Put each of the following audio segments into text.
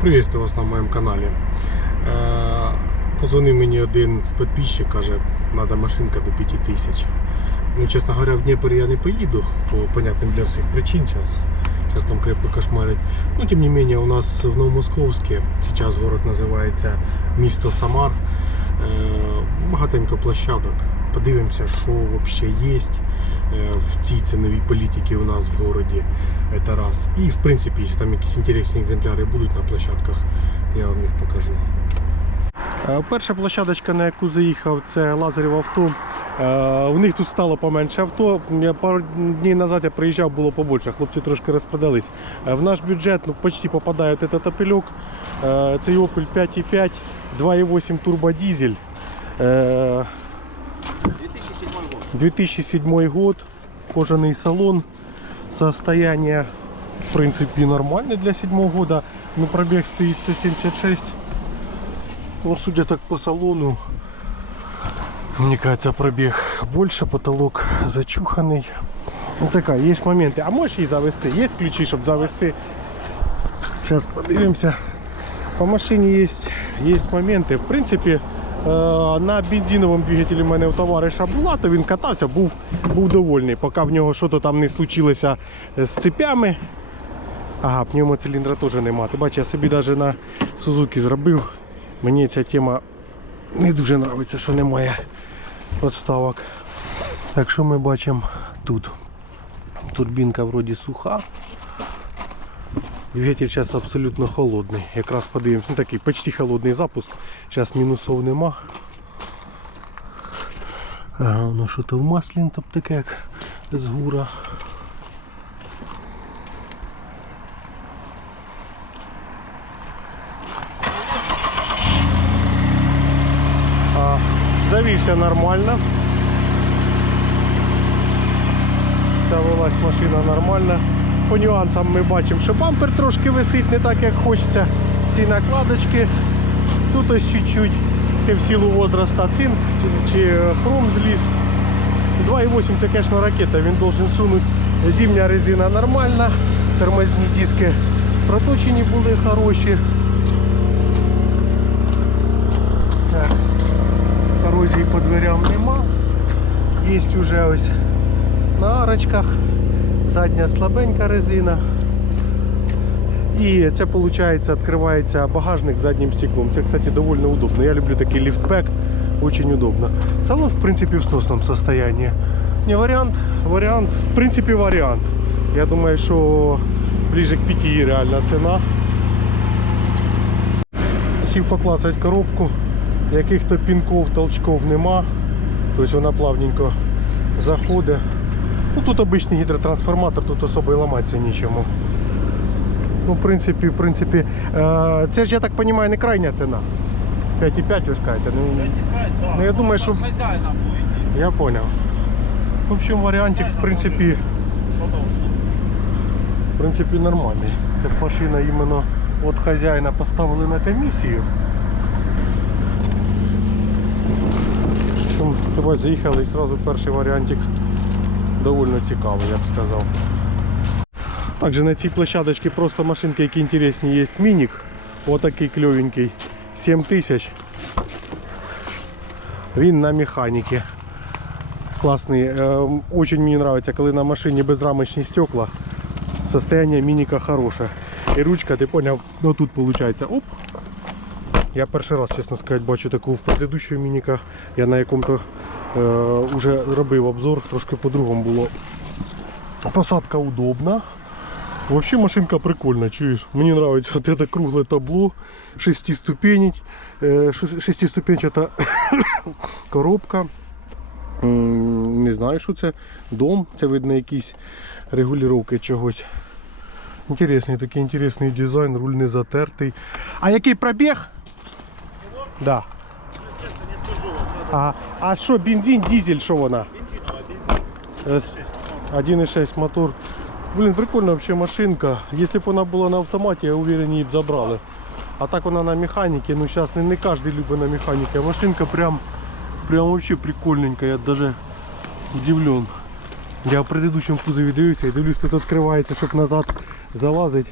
Приветствую вас на моєму каналі. Е, Позвонив мені один підписчик, каже, треба машинка до 5 тисяч. Ну, чесно говоря, в Дніпро я не поїду по понятним для всіх причин зараз. Сейчас там крепко кошмарить. Но тем не менее у нас в Новомосковске, сейчас город називається місто Самар, е, багатенько площадок. Подивимося, що взагалі є в цій ціновій політиці у нас в городі. Це раз. І в принципі, якщо там якісь інтересні екземпляри будуть на площадках, я вам їх покажу. Е, Перша площадочка, на яку заїхав, це Лазарів авто. Е, У них тут стало поменше авто. Пару днів назад я приїжджав, було побольше. Хлопці трошки розпродались. Е, В наш бюджет ну, почти попадає этот опельок. Е, Цей Opel 5.5, 2.8 турбодизель. Е, 2007 год. 2007 год, кожаный салон, состояние в принципе нормальное для седьмого года, но пробег стоит 176. Ну, судя так по салону, мне кажется, пробег больше, потолок зачуханный. Ну такая, есть моменты. А можешь и завести? Есть ключи, чтобы завести? Сейчас подивимся. По машине есть, есть моменти. В принципі, е, на бензиновому двигателі в мене у товариша була, то він катався, був, був довольний, поки в нього щось там не случилося з цепями. Ага, пневмоциліндра теж нема. Ти бачиш, я собі навіть на Сузуки зробив. Мені ця тема не дуже подобається, що немає подставок. Так що ми бачимо тут? Турбінка вроді суха. Двигатель зараз абсолютно холодний. Якраз подивимось, ну такий почти холодний запуск. Зараз мінусов нема. Ага, воно що то в маслі ну, тобто таке як з гура. А, завівся нормально. Завелась машина нормально. По нюансам ми бачимо, що бампер трошки висить не так, як хочеться. Ці накладочки. Тут ось чуть-чуть. Це в силу возраста цинк чи, чи хром зліз. 2,8 це, звісно, ракета, він должен сунути. Зимня резина нормальна, тормозні диски проточені були хороші. Так. Корозії по дверям нема. Є вже ось на арочках. Задня слабенька резина. І це виходить, відкривається багажник заднім стеклом. Це, кстати, доволі удобно. Я люблю такий ліфтбек, дуже удобно. Салон, в принципі, в сносном состоянии. Не варіант, варіант, в принципі, варіант. Я думаю, що ближе к 5 реальна ціна. Сів поклацати коробку, яких-то пінков, толчков нема. Тобто вона плавненько заходить. Ну тут обичний гідротрансформатор, тут особо і ламатися нічому. Ну, в принципі, в принципі, е, це ж я так розумію, не крайня ціна. 5,5 ви ж кажете. Ну, 5,5, да. Ну, я думаю, що- я зрозумів. В общем, варіантик, в принципі, Что-то услуг. в принципі, нормальний. Це машина іменно від хазяїна поставили на комісію. В общем, давай заїхали і одразу перший варіантик доволі цікавий, я б сказав. Также на цій площадочці просто машинки, які інтересні, є мінік. Отакий кльовенький. 7 тисяч. Він на механіки. Класний. Е, Очень мені подобається, коли на машині безрамочні стекла. Состояние мініка хороше. І ручка, ти поняв, ну тут виходить. Оп. Я перший раз, чесно сказати, бачу таку в предыдущого мініка. Я на якому-то е, вже робив обзор, трошки по-другому було. Посадка удобна. Вообще машинка прикольна, чуєш? Мені нравится вот это круглое табло, шестиступенить, э, шестиступенчата коробка. Не знаю, що це. Дом, це видно якісь регулювання чогось. Інтересний такий інтересний дизайн, руль не затертий. А який пробіг? Да. Честно не скажу вам. Надо А, а що, бензин, дизель, що вона? бензиновая, бензин. 1.6 мотор. Блин, прикольна вообще машинка. Если б вона була на автоматі, я уверен, її б забрали. А так вона на механіці, ну зараз не, не кожен любить на механіці. А машинка прям, прям вообще прикольненька, я даже удивлен. Я в предыдущем кузові дивився і дивлюсь, тут відкривається, щоб назад залазить.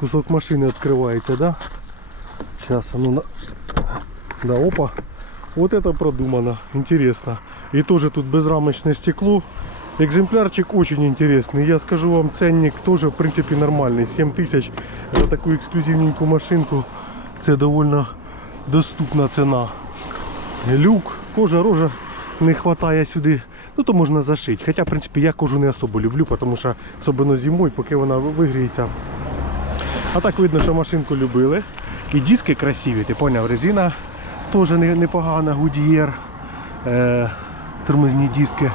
Кусок машини відкривається, да? Сейчас, ну, на... да, опа. Вот это продумано, интересно. И тоже тут безрамочное стекло. Экземплярчик очень интересный. Я скажу вам, ценник тоже, в принципе, нормальный. 7 тысяч за такую эксклюзивненькую машинку. Це довольно доступна ціна. Люк, кожа, рожа не вистачає сюди. Ну то можна зашити. Хоча, в принципі, я кожу не особо люблю, тому що особливо зимою, поки вона вигріється. А так видно, що машинку любили. І диски красиві, ти поняв, резина теж непогана, Goodyear. Е, тормозні диски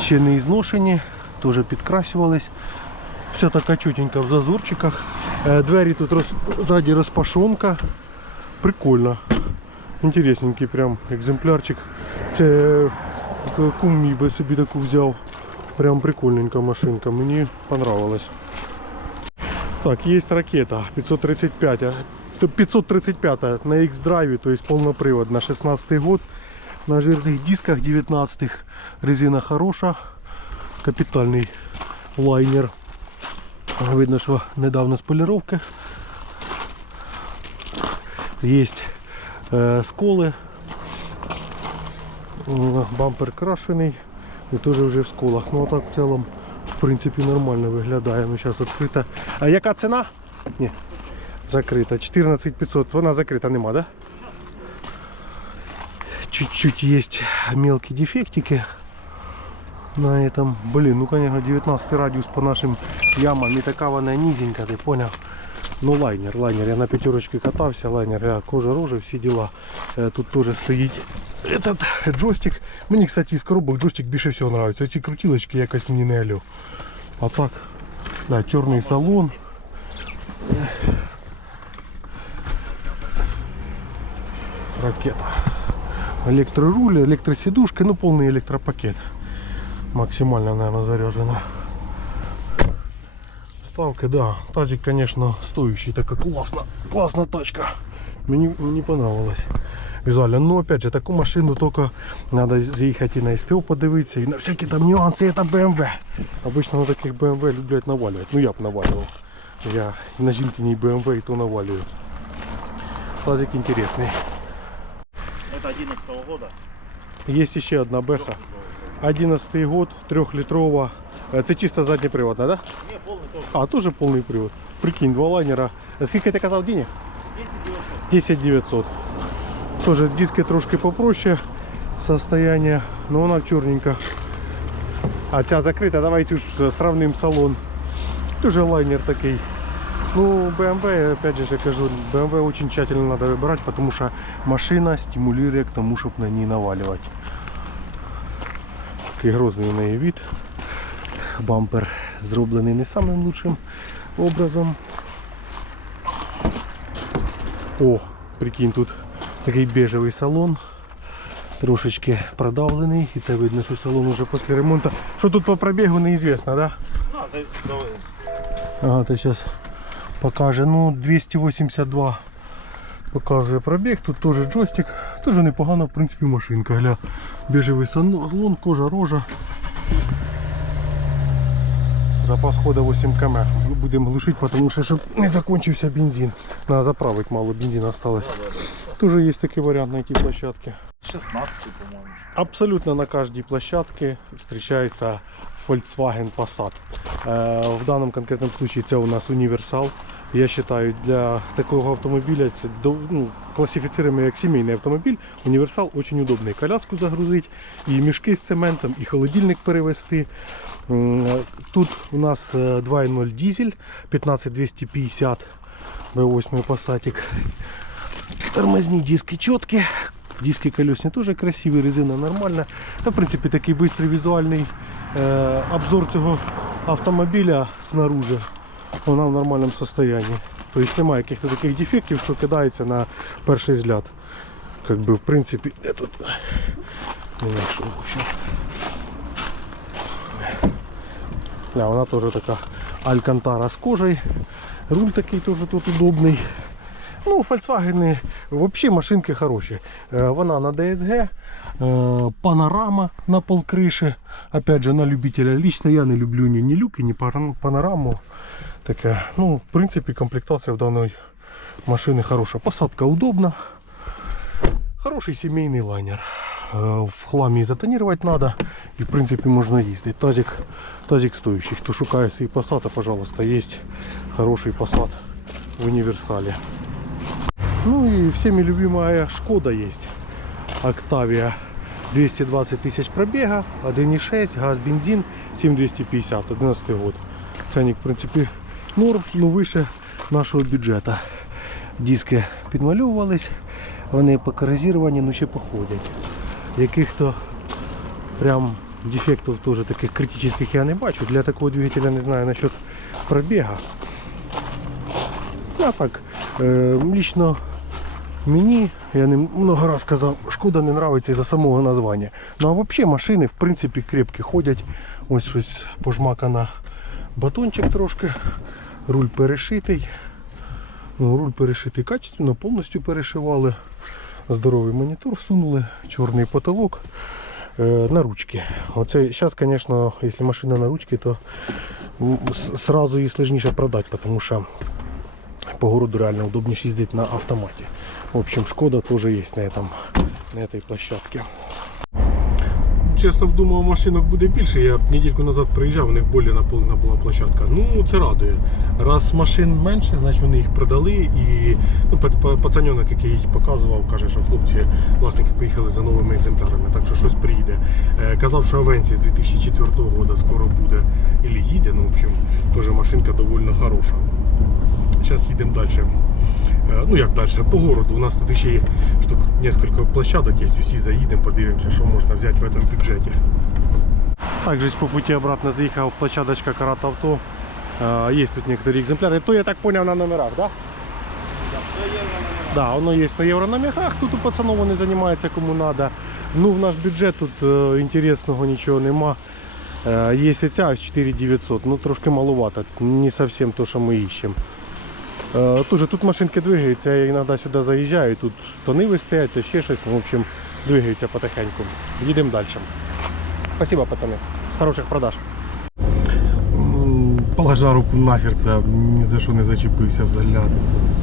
ще не ізношені, теж підкрасювались. Все така чутенька в зазорчиках. Е, двері тут роз, ззаді розпашонка. Прикольно. Інтересненький прям екземплярчик. Це е, кум мій би собі таку взяв. Прям прикольненька машинка. Мені понравилось. Так, есть ракета 535. А, 535 на X-драйве, то есть полнопривод на 16 год. На жирных дисках 19 резина хороша. Капитальный лайнер. Видно, що недавно з поліровки. Есть е, сколи. Бампер крашений. І теж вже в сколах. Ну а так в цілому, в принципі, нормально виглядає. Ну зараз відкрита. А яка ціна? Ні. Закрита. 14 500. Вона закрита нема, да? Чуть-чуть есть мелкие дефектики на этом. Блин, ну конечно 19 радиус по нашим ямам. И такая она низенькая, ты понял? Ну лайнер, лайнер. Я на пятерочке катался, лайнер, я кожа, рожа, все дела. Э, Тут тоже стоит этот джойстик. Мені, кстати, из коробок джойстик більше всього нравится. Эти крутилочки якось мені не алё. А так, да, черный салон. Ракета. Электроруль, электросидушка, ну полный электропакет. Максимально, наверное, заряжена. Ставка, да. Тазик, конечно, стоящий. Такая классно. Классная тачка. Мне не понравилось. Визуально. Но опять же, такую машину только надо заехать и на СТО подивиться, и на всякие там нюансы. Это BMW. Обычно на таких BMW люблять наваливать. Ну я б наваливал. Я на жінкиній BMW и то наваливаю. Тазик интересный. Это 11 года. Есть еще одна бэха. 11 год, трехлитрова. Э, Це чисто заднеприводна, да? Не, полный тоже. А, тоже полный привод. Прикинь, два лайнера. Скільки ти казав денег? 10 900. 10 900. Тоже диски трошки попроще состояние, но вона чорненька. А ця закрита, давайте уж сравним салон. Тоже лайнер такий. Ну, BMW, опять же, я кажу, BMW очень тщательно надо выбирать, потому что машина стимулирует к тому, чтобы на ней наваливать. Такий грозний у неї від. Бампер зроблений не самим лучшим образом. О, прикинь, тут такий бежевий салон. Трошечки продавлений. І це видно, що салон уже після ремонту. Що тут по пробігу неізвісно, да? За, за, Ага, то зараз покаже. Ну, 282 показує пробіг. Тут теж джойстик. Теж непогана, в принципі, машинка. Гля. Бежевий салон, кожа, рожа. Запас хода 8 км. Будемо глушити, тому що щоб не закінчився бензин. Надо заправити мало бензина осталось. Тоже есть такие варианты на этой площадке. 16 по-моему. Абсолютно на каждой площадке встречается Volkswagen Passat. Э, В данном конкретном случае это у нас универсал. Я считаю, для такого автомобиля це до- ну, классифицируемый как семейный автомобиль. Универсал очень удобный. Коляску загрузить, и мешки с цементом, и холодильник перевести. М, Тут у нас э, 2.0 дизель, 15250 V8 Passatик. Тормозні диски чіткі, диски колесні теж красиві, резина нормальна. Та, в принципі, такий швидкий візуальний е, обзор цього автомобіля снаружи. Вона в нормальному стані. Тобто немає якихось таких дефектів, що кидається на перший взгляд. Как би, в принципі, де тут не знайшов. Да, вона теж така алькантара з кожею. Руль такий теж тут удобний. Ну, Volkswagen взагалі машинки хороші. Е, Вона на DSG, е, панорама на полкриші. Опять же, на любителя. Лично я не люблю ні люки, ні панораму. Таке. Ну, в принципі, комплектація в даної Машины хорошая. Посадка удобна. Хороший семейный лайнер. Э, В хламі і затонировать надо. І в принципі можна їздити. Тазик, тазик стоящий. Хто шукає свій посад, пожалуйста, есть хороший посад в универсале. Ну и всеми любимая Шкода есть. Октавия 220 тысяч пробега, 1.6, газ, бензин, 7250, 11 год. Ценник, в принципі, Норм, ну вище нашого бюджету. Диски підмальовувались, вони покорозіровані, ну ще походять. Яких-то прям дефектів теж таких критичних я не бачу. Для такого двигателя не знаю насчет пробега. А так, е, лично мені, я не много раз казав, шкода не нравиться із-за самого названня. Ну а взагалі машини в принципі крепкі ходять. Ось щось пожмакана батончик трошки. Руль перешитий. Ну, руль перешитий качественно, повністю перешивали. Здоровий монітор всунули, чорний потолок е, на ручки. Оце зараз, звісно, якщо машина на ручки, то сразу її сложніше продати, тому що по городу реально удобнее ездить на автомате. В общем, Шкода тоже есть на, на этой площадке. Чесно думав, машинок буде більше. Я недільку назад приїжджав, у них більше наповнена була площадка. Ну, це радує. Раз машин менше, значить вони їх продали. І ну, па- па- пацаньонок, який їх показував, каже, що хлопці, власники поїхали за новими екземплярами, так що щось приїде. Е, Казав, що Авенсі з 2004 року скоро буде. Ілі їде, ну, в общем, теж машинка доволі хороша. Сейчас едем дальше. Э, Ну як дальше? По городу. У нас тут ще є штук несколько площадок есть. Усі заїдемо, подивимося, що можна взяти в этом бюджеті. Также по пути обратно заїхав площадочка Карат Авто. Э, Есть тут некоторые экземпляры. То я так понял на номерах, да? Да, воно є на єврономерах, тут у пацанов вони займаються кому надо. Ну, в наш бюджет тут е, інтересного нічого нема. Е, Є ця 4900, ну трошки маловато, не зовсім то, що ми іщемо. Е, Тоже тут машинки двигаються, я іноді сюди заїжджаю, тут то ниви то ще щось, ну, в общем, двигаються потихеньку. Їдемо далі. Спасибо, пацани. Хороших продаж. Положа руку на серце, ні за що не зачепився взгляд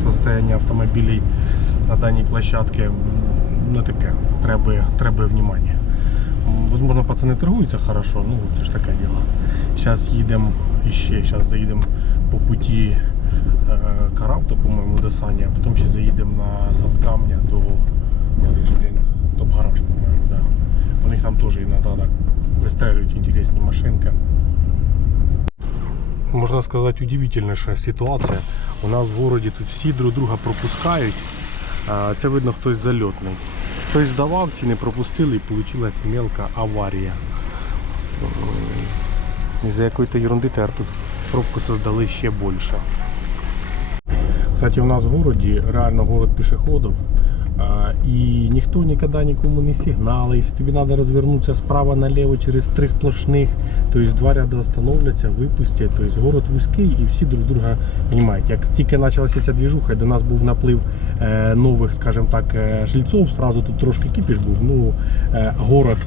состояння автомобілів на даній площадці. Ну таке, треба, треба внимання. Возможно, пацани торгуються хорошо, ну це ж таке діло. Зараз їдемо іще, зараз заїдемо по путі е, Каравто, по-моєму, до Сані, а потім ще заїдемо на сад камня до топ-гараж, по-моєму, да. У них там теж іноді так вистрелюють інтересні машинки. Можна сказати, удивительніша ситуація. У нас в городі тут всі друг друга пропускають. Це видно хтось зальотний. Хтось здавав, ці не пропустили і вийшла мелка аварія. Із-за якоїсь ерунди тепер тут пробку создали ще більше. Кстати, у нас в городі реально город пішоходів. А, І ніхто ніколи нікому не сигнали. Якщо тобі треба розвернутися справа наліво через три сплошних, то есть два ряди остановляться, випустять. Тобто город вузький і всі друг друга розуміють. Як тільки почалася ця двіжуха, до нас був наплив е, нових, скажімо так, е, жильців, сразу тут трошки кипіш був. Ну, е, город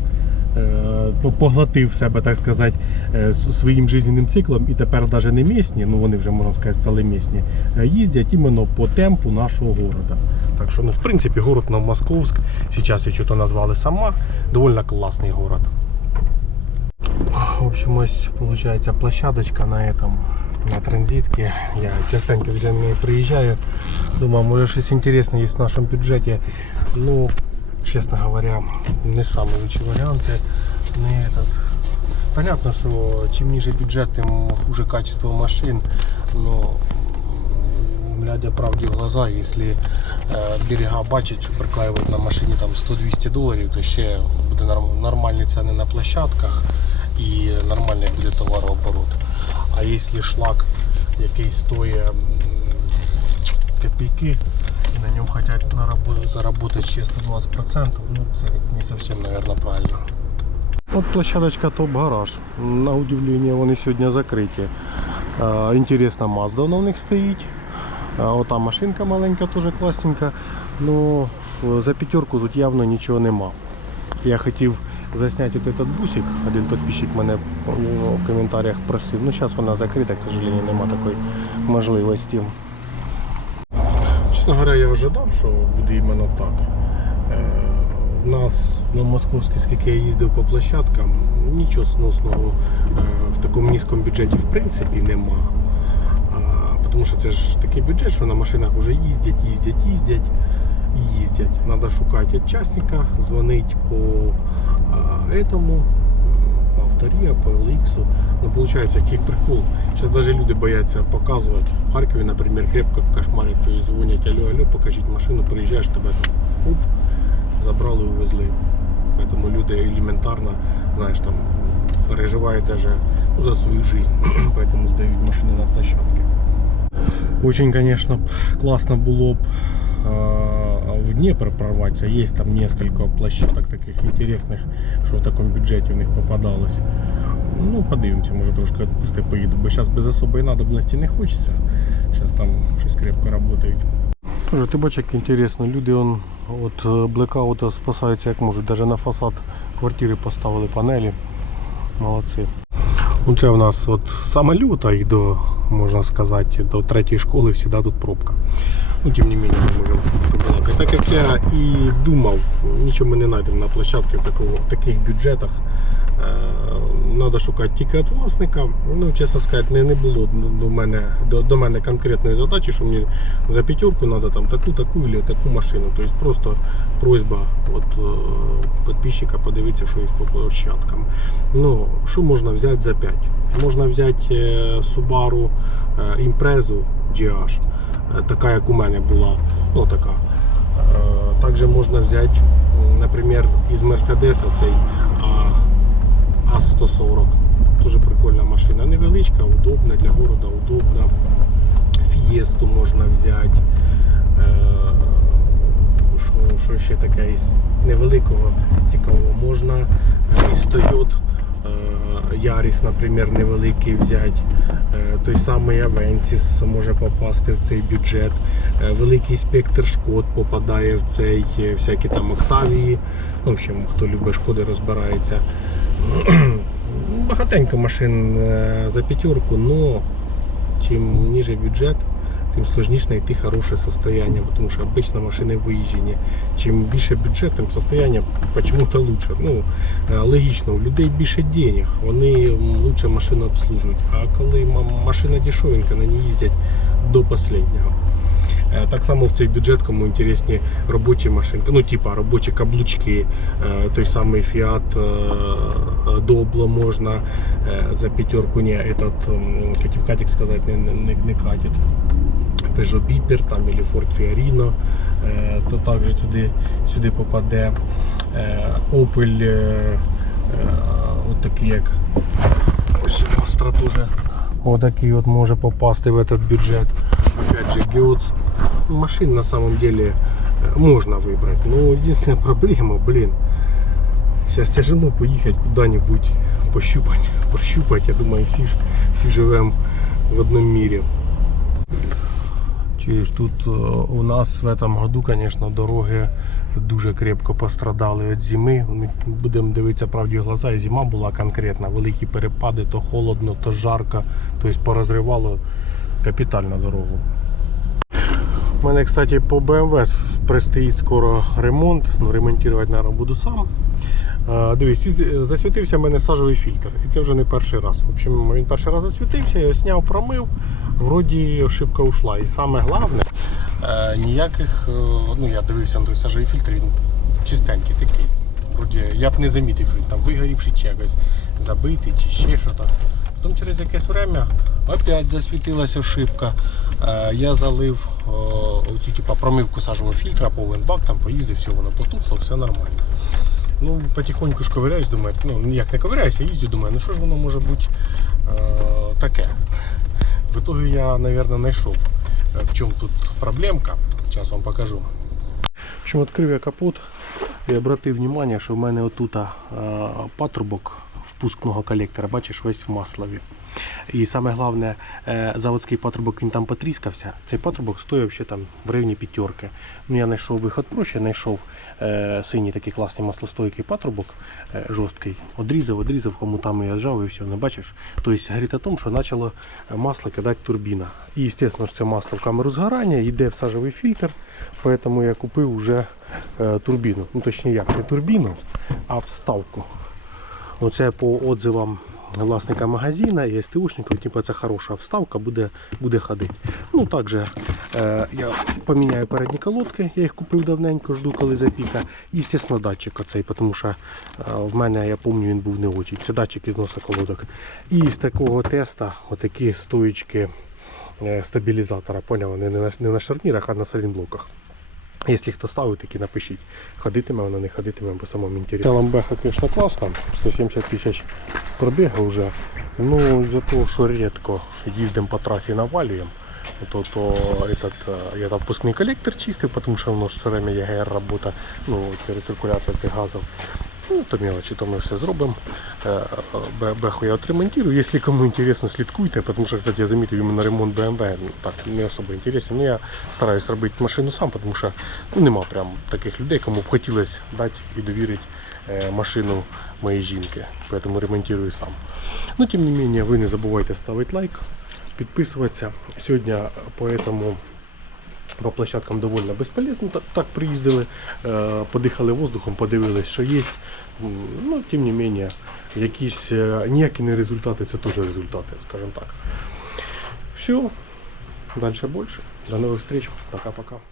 поглотив в себе, так сказати, е, своїм жизненним циклом і тепер навіть не місні, ну вони вже можна сказати стали місні, е, їздять іменно по темпу нашого города. Так що, ну, в принципі, город Новомосковськ, зараз його що-то назвали сама, доволі класний город. В общем, ось получается площадочка на этом, на транзитке. Я частенько вже не приїжджаю. Думаю, може щось інтересне є в нашому бюджеті. Ну, чесно говоря, не самый лучший вариант. Не этот. Понятно, що чим ниже бюджет, тим хуже качество машин. Но глядя правді в глаза, якщо е, берега бачать, що приклеюють на машині там 100-200 доларів, то ще буде норм- нормальні ціни на площадках і нормальний буде товарооборот. А якщо шлак якийсь стоїть і на хочуть нарабо- заработать ще 120%, ну не зовсім, мабуть, правильно. От площадочка топ-гараж. На удивлення вони сьогодні закриті. Інтересна Mazda вона них стоїть. Ота машинка маленька, теж класненька. Ну, за п'ятерку тут явно нічого нема. Я хотів засняти от этот бусик. Один підписчик мене ну, в коментарях просив. Ну, зараз вона закрита, к сожалению, нема такої можливості. Чесно говоря, я ожидав, що буде іменно так. Е, У нас на московській, скільки я їздив по площадкам, нічого сносного е, в такому низькому бюджеті в принципі нема. Тому що це ж такий бюджет, що на машинах вже їздять, їздять, їздять і їздять. Треба шукати учасника, дзвонити по а, этому, по авторія, по LX. Ну, виходить, який прикол. Зараз навіть люди бояться показувати. В Харкові, наприклад, крепко кошмарять, то есть дзвонять, алло, алло, покажіть машину, приїжджаєш, тебе там оп, забрали, увезли. Поэтому люди елементарно, знаєш, там переживають даже ну, за свою жизнь, поэтому сдають машини на площадке. Очень, конечно, б классно было бы в Днепр прорваться. Есть там несколько площадок таких интересных, що в такому бюджеті в них попадалось. Ну, подивимося, може трошки відпусти поїду, бо зараз без особої надобності не хочеться. Зараз там щось крепко працюють. Ти бачиш, як інтересно, люди он, от е, блекаута спасаються як можуть. Навіть на фасад квартири поставили панелі. Молодці. Ну, це у нас от саме люта і до, можна сказати, до третьої школи завжди тут пробка. Ну, тим не менее, ми можемо побалакати. Так як я і думав, нічого ми не знайдемо на площадці в таких бюджетах. Треба шукати тільки від власника. Ну, чесно сказати, не, не було до мене, до, до мене конкретної задачі, що мені за п'ятерку треба там таку, таку або таку машину. Тобто просто просьба от, е, підписчика подивитися, що є по площадкам. Ну, що можна взяти за 5? Можна взяти е, Subaru е, Impreza GH, така як у мене була. Ну, така. Також можна взяти, наприклад, із Mercedes оцей А- А140. Дуже прикольна машина. Невеличка, удобна для города, удобна. Фієсту можна взяти. Е, Що, ще таке із невеликого цікавого? Можна е, із Toyota е, Яріс, наприклад, невеликий взяти. Е, Той самий Avensis може попасти в цей бюджет. Е, Великий спектр шкод попадає в цей, е, всякі там Октавії. Ну, в общем, хто любить шкоди, розбирається. Багатенько машин е, за п'ятерку, но чим ниже бюджет, тим сложніше знайти хороше состояние, тому що обично машини виїжджені. Чим більше бюджет, тим состояние почему-то лучше. Ну, е, логічно, у людей більше денег, вони лучше машину обслужують. А коли машина дешевенька, на ній їздять до останнього. Е, Так само в цей бюджет, кому інтересні робочі машинки, ну типа робочі каблучки, е, той самий Fiat е, е, можна за пятерку, не этот, хотів Катик сказати, не, не, не- катить. Peugeot Biper там, или Ford Fiorino, то також туди, сюди попаде. Opel, от такий як ось Astra теж Отакий от може попасти в этот бюджет Опять же, геот машин на самом деле э, можно выбрать. Но единственная проблема, блин, сейчас тяжело поехать куда-нибудь пощупать, прощупать. Я думаю, всі, ж- всі живем в одном мире. Через тут е, у нас в этом году, конечно, дороги дуже крепко пострадали від зими. Ми будемо дивитися правді в глаза. І зима була конкретна. Великі перепади, то холодно, то жарко. Тобто порозривало капітально дорогу. У мене, кстати, по BMW предстоїть скоро ремонт. Ну, ремонтувати, мабуть, буду сам. Дивись, засвітився в мене сажовий фільтр. І це вже не перший раз. В общем, він перший раз засвітився, я його зняв, промив, вроді ошибка ушла. І саме головне, е, ніяких, е, ну я дивився на той сажовий фільтр, він чистенький такий. Вроді, я б не замітив, що він там вигорівший чи якось забитий, чи ще щось. Потім через якесь время опять засвітилася ошибка. Е, Я залив оцю типу, промивку сажового фільтра, повен бак, там поїздив, все воно потухло, все нормально. Ну, потихоньку ж ковиряюсь, думаю, ну ніяк не ковиряюся, їздю, думаю, ну що ж воно може бути е, таке. В итоге я, наверное, знайшов, е, в чому тут проблемка. Зараз вам покажу. В общем, відкрив я капот і обратив увагу, що в мене отут е, патрубок впускного колектора, бачиш, весь в маслові. І саме головне, е, заводський патрубок він там потріскався. Цей патрубок стоїв ще там в районі п'ятерки. Ну, я знайшов виход проще, знайшов е, синій такий класний маслостойкий патрубок, е, жорсткий. Одрізав, одрізав, хомутами я зжав і все, не бачиш. Тобто говорить о тому, що почало масло кидати турбіна. І, звісно це масло в камеру згорання, йде в сажевий фільтр, тому я купив вже е, турбіну. Ну, точніше як, не турбіну, а вставку. Оце по отзивам власника магазина і СТУшників, типу це хороша вставка, буде, буде ходити. Ну також е, я поміняю передні колодки, я їх купив давненько, жду, коли запіка. І, звісно, датчик оцей, тому що е, в мене, я пам'ятаю, він був не очень. Це датчик із носа колодок. І з такого теста отакі стоїчки е, стабілізатора, поняв, не на, не на шарнірах, а на салінблоках. Якщо хто ставить, такі напишіть, ходитиме вона, не ходитиме, бо самому інтересно. Ламбеха, звісно, класна, 170 тисяч пробігу вже. Ну, за того, що рідко їздимо по трасі навалюємо, то, то этот, е, я там пускний колектор чистив, тому що воно ж все время є ГР робота, ну, це рециркуляція цих газів. Ну, то мелочі, то ми все зробимо. Е, е, Б- Беху я отремонтирую. Якщо кому інтересно, слідкуйте, тому що, кстати, я замітив іменно ремонт BMW, ну, так, не особо інтересно. Ну, я стараюсь робити машину сам, тому що ну, нема прям таких людей, кому б хотілося дати і довірити е, машину моїй жінки. Поэтому ремонтирую сам. Но тем не менее, вы не забывайте ставить лайк, підписуватися. Сьогодні по этому по площадкам довольно безполезно. Так, приїздили, е, подихали воздухом, подивились, що є. Ну, тим не менее, якісь е, ніякі не результати, це теж результати, скажімо так. Все, далі більше. До нових встреч. Пока-пока.